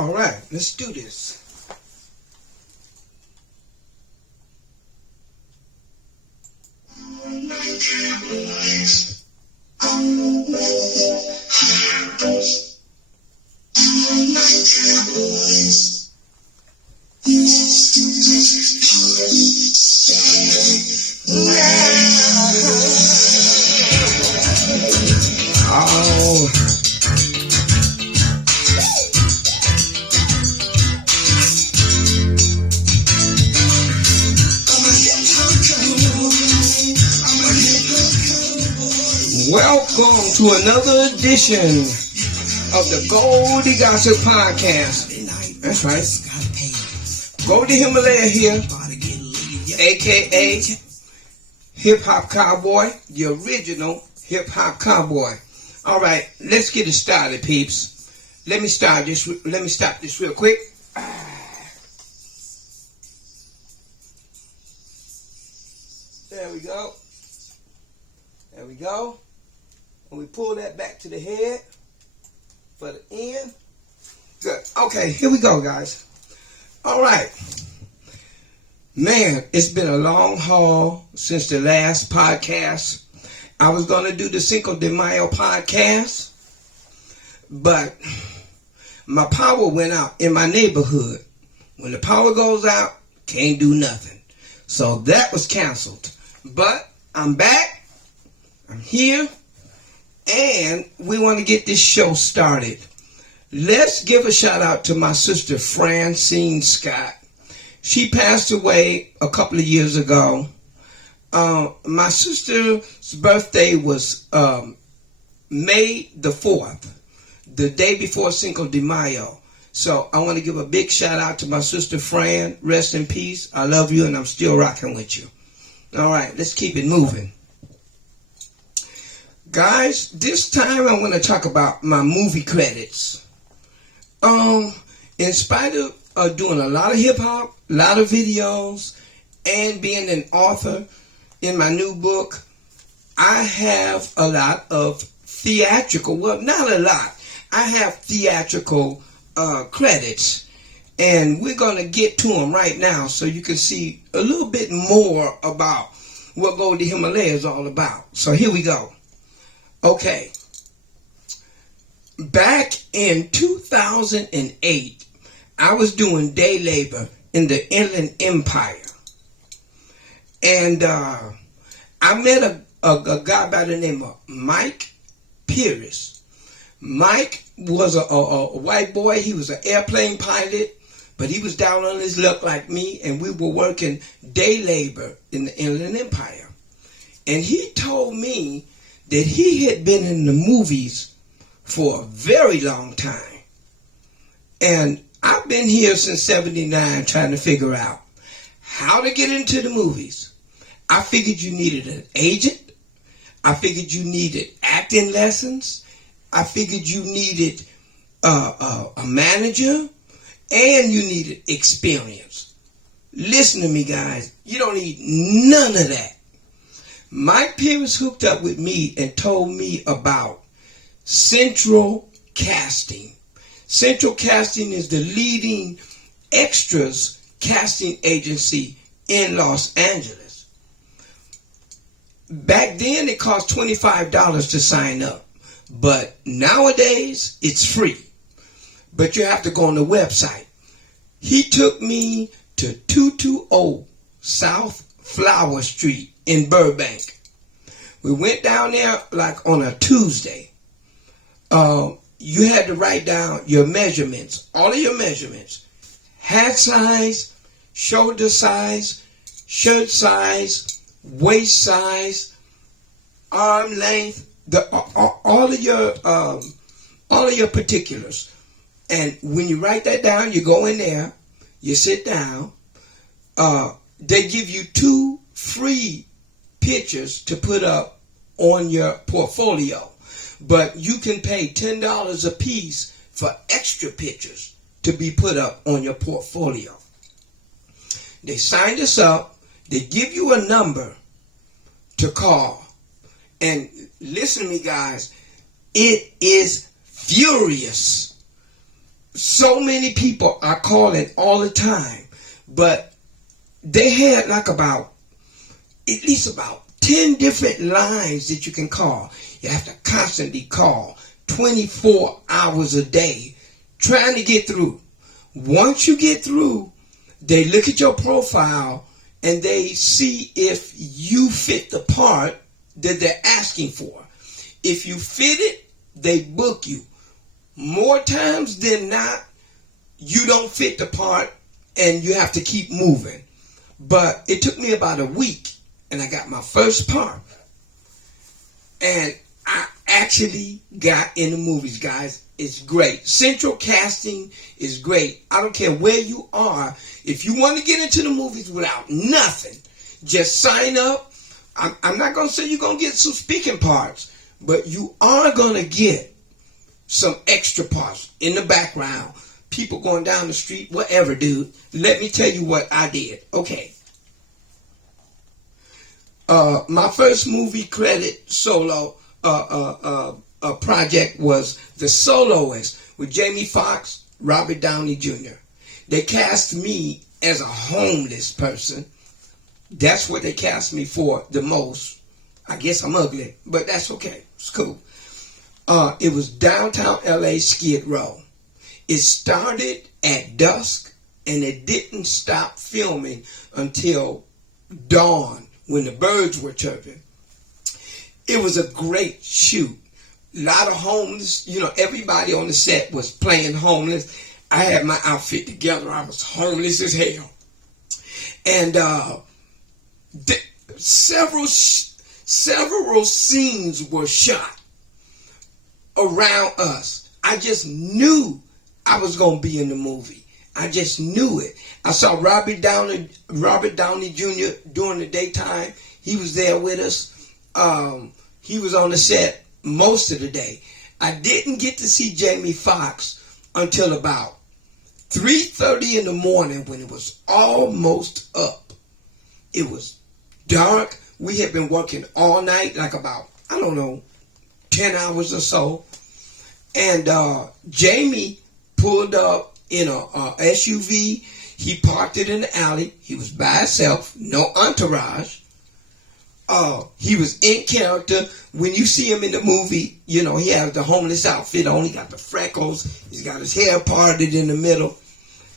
All right, let's do this. Oh. Welcome to another edition of the Goldie Gossip podcast. That's right. Goldie Himalaya here, aka Hip Hop Cowboy, the original Hip Hop Cowboy. All right, let's get it started, peeps. Let me stop this real quick. There we go. There we go. And we pull that back to the head for the end. Good. Okay, here we go, guys. All right. Man, it's been a long haul since the last podcast. I was going to do the Cinco de Mayo podcast, but my power went out in my neighborhood. When the power goes out, can't do nothing. So that was canceled. But I'm back. I'm here. And we want to get this show started. Let's give a shout out to my sister Francine Scott. She passed away a couple of years ago. My sister's birthday was May the 4th, the day before Cinco de Mayo. So I want to give a big shout out to my sister Fran. Rest in peace. I love you and I'm still rocking with you. All right, let's keep it moving. Guys, this time I want to talk about my movie credits. In spite of doing a lot of hip-hop, a lot of videos, and being an author in my new book, I have a lot of theatrical, well, not a lot. I have theatrical credits, and we're going to get to them right now so you can see a little bit more about what Goldie Himalaya is all about. So here we go. Okay, back in 2008, I was doing day labor in the Inland Empire. And I met a guy by the name of Mike Pierce. Mike was a white boy. He was an airplane pilot, but he was down on his luck like me, and we were working day labor in the Inland Empire. And he told me that he had been in the movies for a very long time. And I've been here since 79 trying to figure out how to get into the movies. I figured you needed an agent. I figured you needed acting lessons. I figured you needed a manager. And you needed experience. Listen to me, guys. You don't need none of that. Mike Pierce hooked up with me and told me about Central Casting. Central Casting is the leading extras casting agency in Los Angeles. Back then, it cost $25 to sign up. But nowadays, it's free. But you have to go on the website. He took me to 220 South Flower Street in Burbank. We went down there like on a Tuesday. You had to write down your measurements, all of your measurements. Hat size, shoulder size, shirt size, waist size, arm length, all of your particulars. And when you write that down, you go in there, you sit down. They give you 2 free pictures to put up on your portfolio. But you can pay $10 a piece for extra pictures to be put up on your portfolio. They signed us up. They give you a number to call. And listen to me, guys. It is furious. so many people are calling all the time, but they had like at least about 10 different lines that you can call. You have to constantly call 24 hours a day trying to get through. Once you get through, they look at your profile and they see if you fit the part that they're asking for. If you fit it, they book you. More times than not, you don't fit the part and you have to keep moving. But it took me about a week and I got my first part. And I actually got in the movies, guys. It's great. Central casting is great. I don't care where you are. If you want to get into the movies without nothing, just sign up. I'm not going to say you're going to get some speaking parts, but you are going to get some extra parts in the background. People going down the street, whatever, dude. Let me tell you what I did. Okay. My first movie credit solo project was The Soloist with Jamie Foxx, Robert Downey Jr. They cast me as a homeless person. That's what they cast me for the most. I guess I'm ugly, but that's okay. It's cool. It was downtown LA, Skid Row. It started at dusk and it didn't stop filming until dawn when the birds were chirping. It was a great shoot. A lot of homeless, everybody on the set was playing homeless. I had my outfit together. I was homeless as hell. And several scenes were shot around us. I just knew I was going to be in the movie. I just knew it. I saw Robert Downey Jr. during the daytime. He was there with us. He was on the set most of the day. I didn't get to see Jamie Foxx until about 3:30 in the morning when it was almost up. It was dark. We had been working all night, like about, 10 hours or so. And Jamie pulled up in a SUV. He parked it in the alley. He was by himself, no entourage. He was in character. When you see him in the movie, he has the homeless outfit on. He got the freckles. He's got his hair parted in the middle.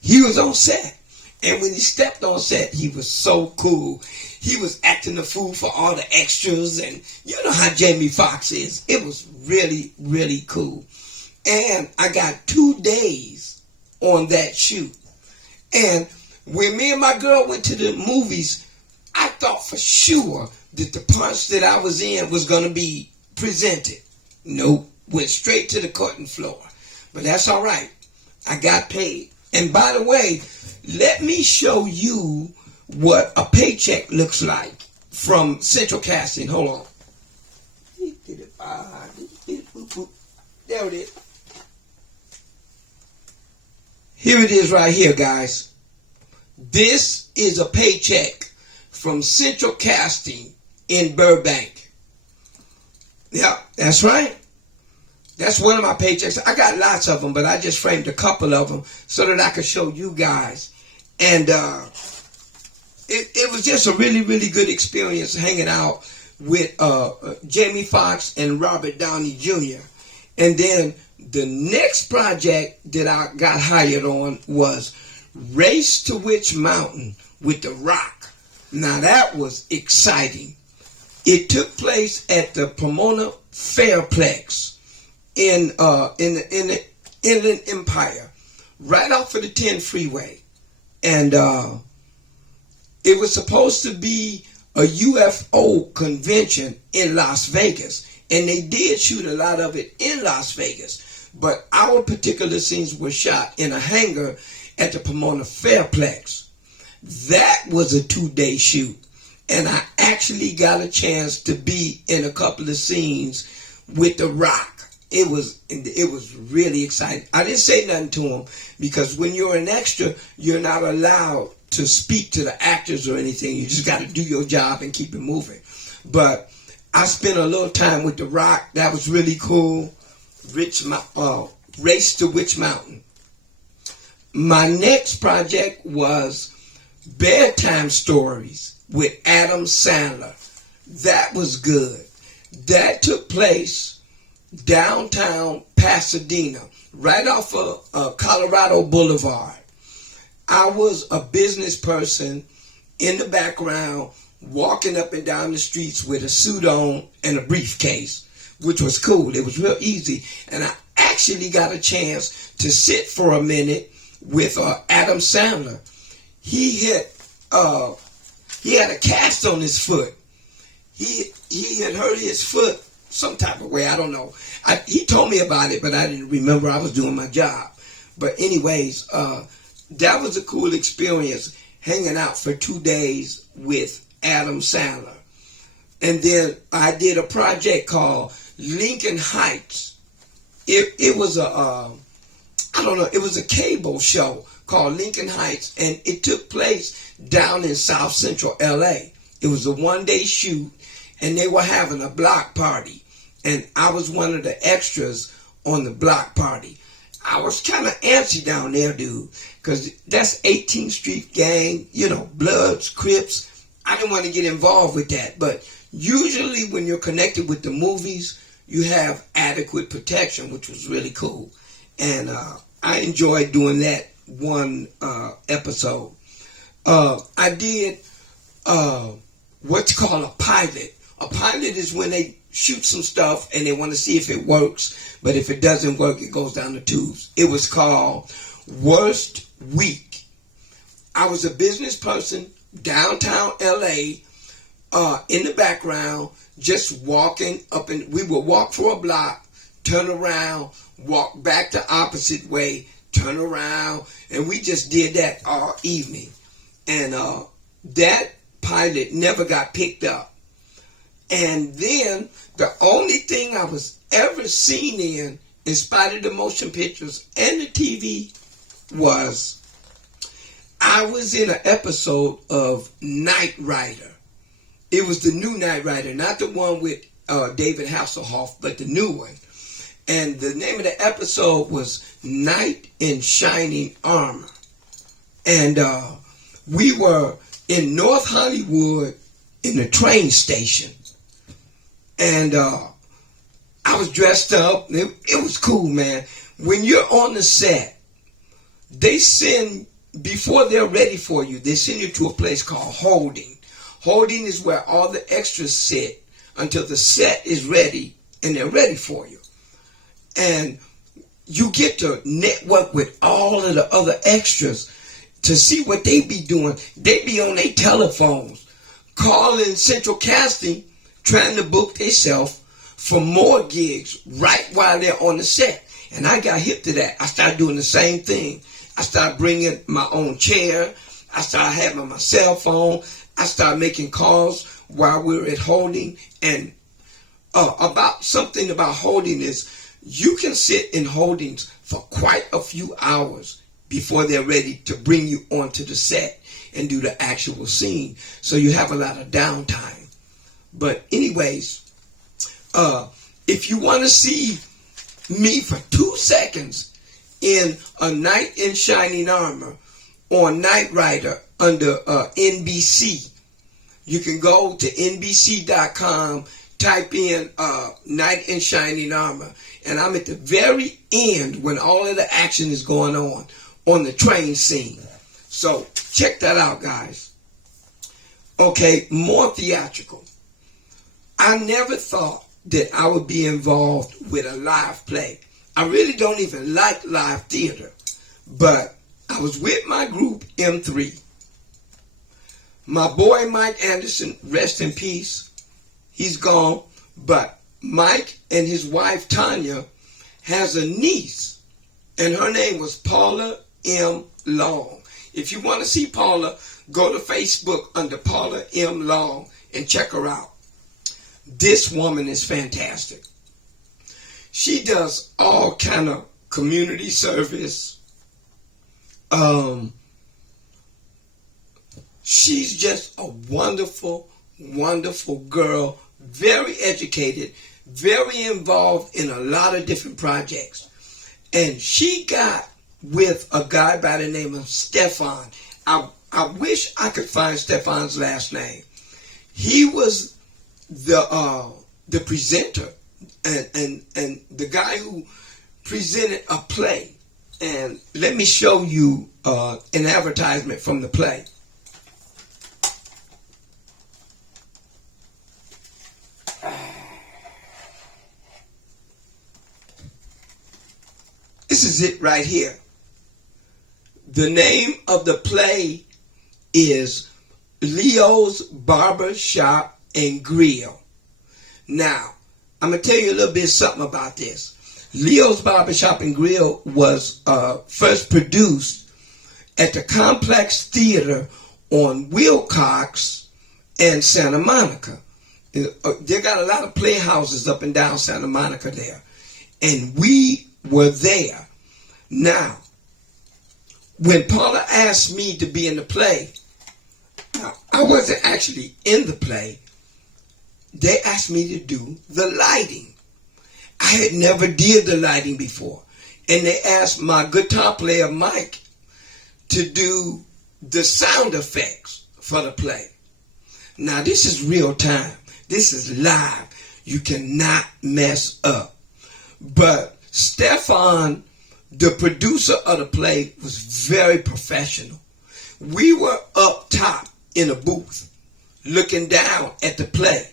He was on set. And when he stepped on set, he was so cool. He was acting the fool for all the extras. And you know how Jamie Foxx is. It was really, really cool. And I got 2 days on that shoot. And when me and my girl went to the movies, I thought for sure that the parts that I was in was going to be presented. Nope. Went straight to the cutting floor. But that's all right. I got paid. And by the way, let me show you what a paycheck looks like from Central Casting. Hold on. There it is. Here it is right here, guys. This is a paycheck from Central Casting in Burbank. Yeah, that's right. That's one of my paychecks. I got lots of them, but I just framed a couple of them so that I could show you guys. And it was just a really, really good experience hanging out with Jamie Foxx and Robert Downey Jr. And then the next project that I got hired on was Race to Witch Mountain with The Rock. Now that was exciting. It took place at the Pomona Fairplex in the Inland Empire, right off of the 10 freeway. And it was supposed to be a UFO convention in Las Vegas. And they did shoot a lot of it in Las Vegas. But our particular scenes were shot in a hangar at the Pomona Fairplex. That was a 2-day shoot. And I actually got a chance to be in a couple of scenes with The Rock. It was really exciting. I didn't say nothing to him because when you're an extra, you're not allowed to speak to the actors or anything. You just got to do your job and keep it moving. But I spent a little time with The Rock. That was really cool. Race to Witch Mountain. My next project was Bedtime Stories with Adam Sandler. That was good. That took place downtown Pasadena, right off of Colorado Boulevard. I was a business person in the background, walking up and down the streets with a suit on and a briefcase, which was cool. It was real easy. And I actually got a chance to sit for a minute with Adam Sandler. He had a cast on his foot. He had hurt his foot some type of way. I don't know. He told me about it, but I didn't remember. I was doing my job. But anyways, that was a cool experience, hanging out for 2 days with Adam Sandler. And then I did a project called Lincoln Heights. It was it was a cable show called Lincoln Heights, and it took place down in South Central LA. It was a one-day shoot, and they were having a block party. And I was one of the extras on the block party. I was kind of antsy down there, dude, because that's 18th Street gang, Bloods, Crips. I didn't want to get involved with that. But usually when you're connected with the movies, you have adequate protection, which was really cool. And I enjoyed doing that one episode. I did what's called a pilot. A pilot is when they shoot some stuff and they want to see if it works, but if it doesn't work, it goes down the tubes. It was called Worst Week. I was a business person, downtown LA, in the background, just walking up, and we would walk for a block, turn around, walk back the opposite way, turn around, and we just did that all evening. And that pilot never got picked up. And then the only thing I was ever seen in spite of the motion pictures and the TV, was I was in an episode of Knight Rider. It was the new Knight Rider, not the one with David Hasselhoff, but the new one. And the name of the episode was Knight in Shining Armor. And we were in North Hollywood in the train station. And I was dressed up. It was cool, man. When you're on the set, they send, before they're ready for you, they send you to a place called holding. Holding is where all the extras sit until the set is ready and they're ready for you. And you get to network with all of the other extras to see what they be doing. They be on their telephones, calling Central Casting, trying to book themselves for more gigs right while they're on the set. And I got hip to that. I started doing the same thing. I started bringing my own chair. I started having my cell phone. I started making calls while we were at holding. And about holding is, you can sit in holdings for quite a few hours before they're ready to bring you onto the set and do the actual scene. So you have a lot of downtime. But anyways, if you want to see me for 2 seconds in a Knight in Shining Armor on Knight Rider under NBC, you can go to NBC.com, type in Knight in Shining Armor, and I'm at the very end when all of the action is going on the train scene. So check that out, guys. Okay, more theatrical. I never thought that I would be involved with a live play. I really don't even like live theater. But I was with my group, M3. My boy Mike Anderson, rest in peace, he's gone. But Mike and his wife Tanya has a niece, and her name was Paula M. Long. If you want to see Paula, go to Facebook under Paula M. Long and check her out. This woman is fantastic. She does all kind of community service. She's just a wonderful, wonderful girl, very educated, very involved in a lot of different projects. And she got with a guy by the name of Stefan. I wish I could find Stefan's last name. He was the presenter and the guy who presented a play. And let me show you an advertisement from the play. This is it right here. The name of the play is Leo's Barber Shop and Grill. Now, I'm going to tell you a little bit something about this. Leo's Barber Shop and Grill was first produced at the Complex Theater on Wilcox and Santa Monica. They got a lot of playhouses up and down Santa Monica there. And we were there. Now, when Paula asked me to be in the play, I wasn't actually in the play. They asked me to do the lighting. I had never did the lighting before. And they asked my guitar player, Mike, to do the sound effects for the play. Now, this is real time. This is live. You cannot mess up. But Stefan, the producer of the play, was very professional. We were up top in a booth looking down at the play.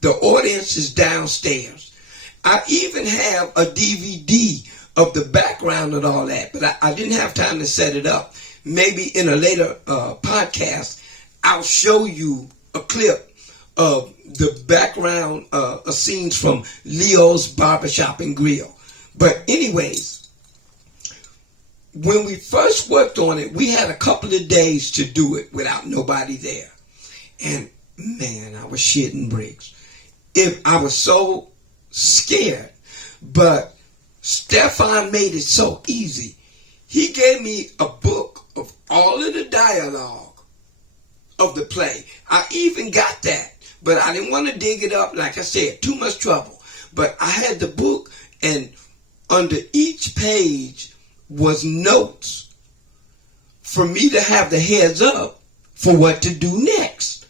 The audience is downstairs. I even have a DVD of the background and all that, but I didn't have time to set it up. Maybe in a later podcast, I'll show you a clip of the background scenes from Leo's Barbershop and Grill. But anyways, when we first worked on it, we had a couple of days to do it without nobody there. And man, I was shitting bricks. I was so scared. But Stefan made it so easy. He gave me a book of all of the dialogue of the play. I even got that, but I didn't want to dig it up. Like I said, too much trouble. But I had the book, and under each page was notes for me to have the heads up for what to do next.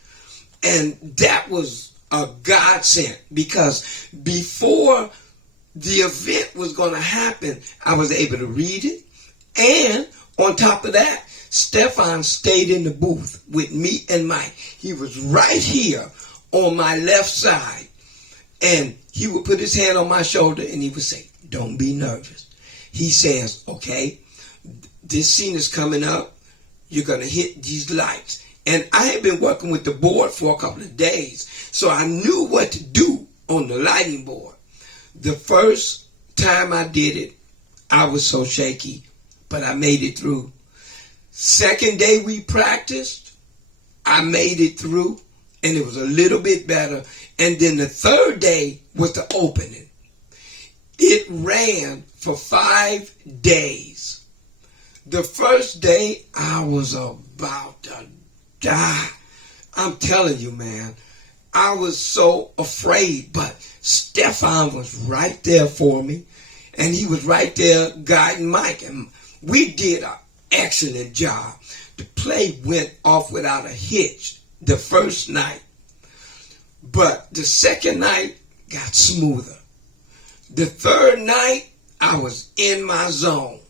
And that was a godsend, because before the event was going to happen, I was able to read it. And on top of that, Stefan stayed in the booth with me and Mike. He was right here on my left side. And he would put his hand on my shoulder and he would say, "Don't be nervous." He says, "Okay, this scene is coming up. You're going to hit these lights." And I had been working with the board for a couple of days, so I knew what to do on the lighting board. The first time I did it, I was so shaky, but I made it through. Second day we practiced, I made it through, and it was a little bit better. And then the third day was the opening. It ran for 5 days. The first day, I was about to die. I'm telling you, man, I was so afraid, but Stefan was right there for me, and he was right there guiding Mike, and we did an excellent job. The play went off without a hitch the first night, but the second night got smoother. The third night, I was in my zone.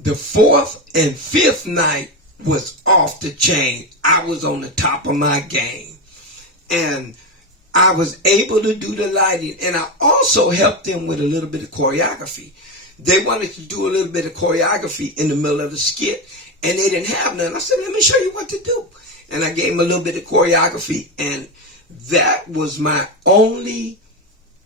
The fourth and fifth night was off the chain. I was on the top of my game. And I was able to do the lighting. And I also helped them with a little bit of choreography. They wanted to do a little bit of choreography in the middle of the skit, and they didn't have none. I said, "Let me show you what to do." And I gave them a little bit of choreography. And that was my only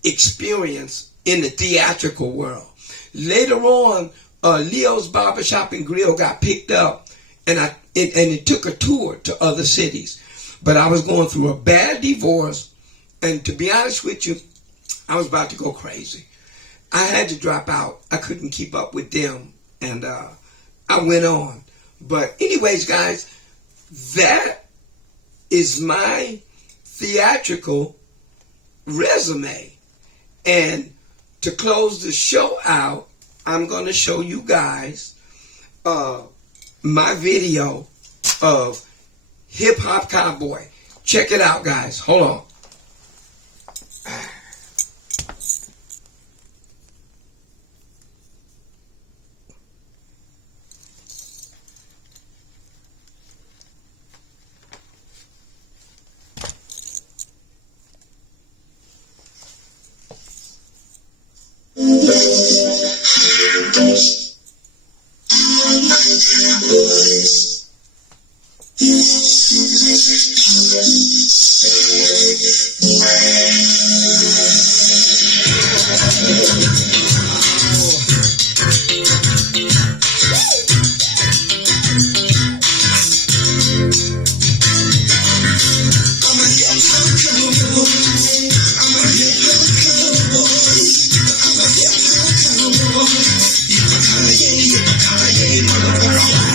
experience in the theatrical world. Later on, Leo's Barbershop and Grill got picked up, and it took a tour to other cities. But I was going through a bad divorce, and to be honest with you, I was about to go crazy. I had to drop out. I couldn't keep up with them, and I went on. But anyways, guys, that is my theatrical resume. And to close the show out, I'm going to show you guys my video of Hip Hop Cowboy. Check it out, guys. Hold on.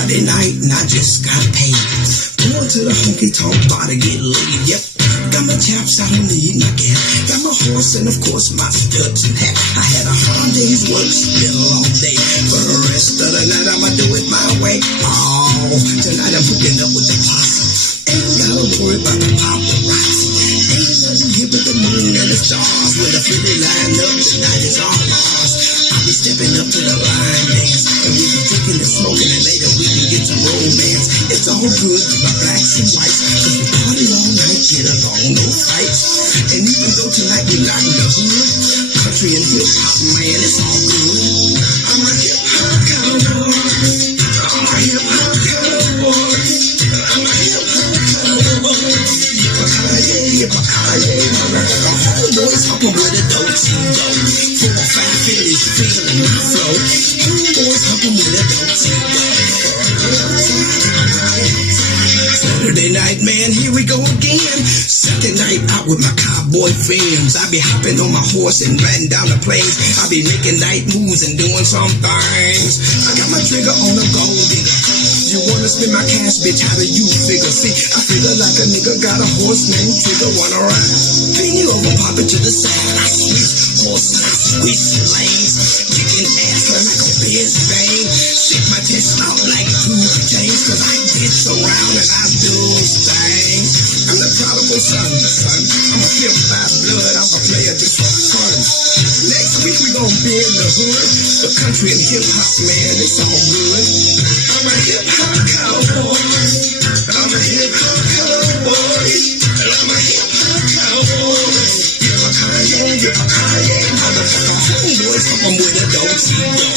Friday night and I just got paid. Going to the honky tonk bar to get laid. Yep, got my chaps, I don't need my gas. Got my horse and of course my studs and hat. I had a hard day's work, still all day. For the rest of the night I'ma do it my way. Oh, tonight I'm hooking up with the posse. Ain't gotta worry about the paparazzi. Ain't nothing here but the moon and the stars. When the Philly line up, the night is all ours. I'll be stepping up to the line dance. And we be drinking and smoking and later we can get some romance. It's all good to my blacks and whites. Cause we party all night, get along, no fights. And even though tonight we not in the hood, country and hip hop, man, it's all good. I'm a hip hop cowboy. I'm a hip hop cowboy. I'm a hip hop cowboy. Yippee-ki-yay, homeboys hopping with a dope-see-go. 4 or 5 Phillies feeling my flow. Homeboys hopping with a dope-see-go. Saturday night, man, here we go again. Second night out with my cowboy friends. I be hopping on my horse and riding down the plains. I be making night moves and doing some things. I got my trigger on a Goldie Gossip. You wanna spend my cash, bitch, how do you figure? See, I figure like a nigga got a horse named Trigger, wanna ride. Bring you over, pop it to the side. I switch horses, I switch lanes. Kicking ass like a biz bang. Shake my chest out like 2 chains. Cause I get around and I do things. I'm the prodigal son. I'm a pimp by blood, I'm a player just for fun. Next week we gon' be in the hood. The country and hip hop, man, it's all good. I'm a hip hop cowboy. I'm a hip hop cowboy. And I'm a hip hop cowboy. Yippee-ki-yay, motherfucker. Homeboys hoppin' with a dope-see-go.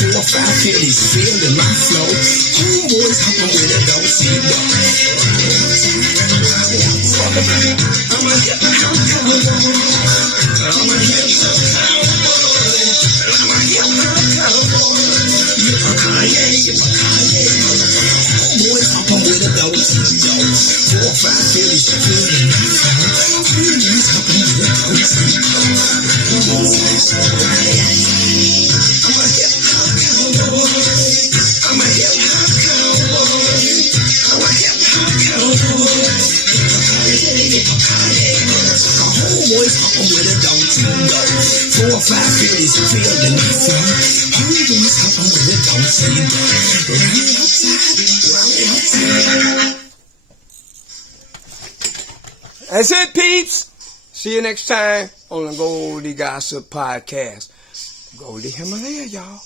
4 or 5 Phillies feeling my flow. Homeboys hoppin' with a dope-see-go. I'm a hip hop cowboy. I'm a hip hop cowboy. I'm a hip hop cowboy. Yippee-ki-yay, motherfucker. Homeboys hoppin' with a dope-see-go. 4 or 5 Phillies feeling my flow. Homeboys hoppin' with a dope-see-go. I'm a hip hop cowboy. I'm a hip hop cowboy. I'm a hip hop cowboy. Homeboys hoppin' with a dope-see-go. 4 or 5 Phillies feeling my flow. Homeboys hoppin' with a dope-see-go. Round outside. That's it, peeps. See you next time on the Goldie Gossip podcast. Goldie Himalaya, y'all.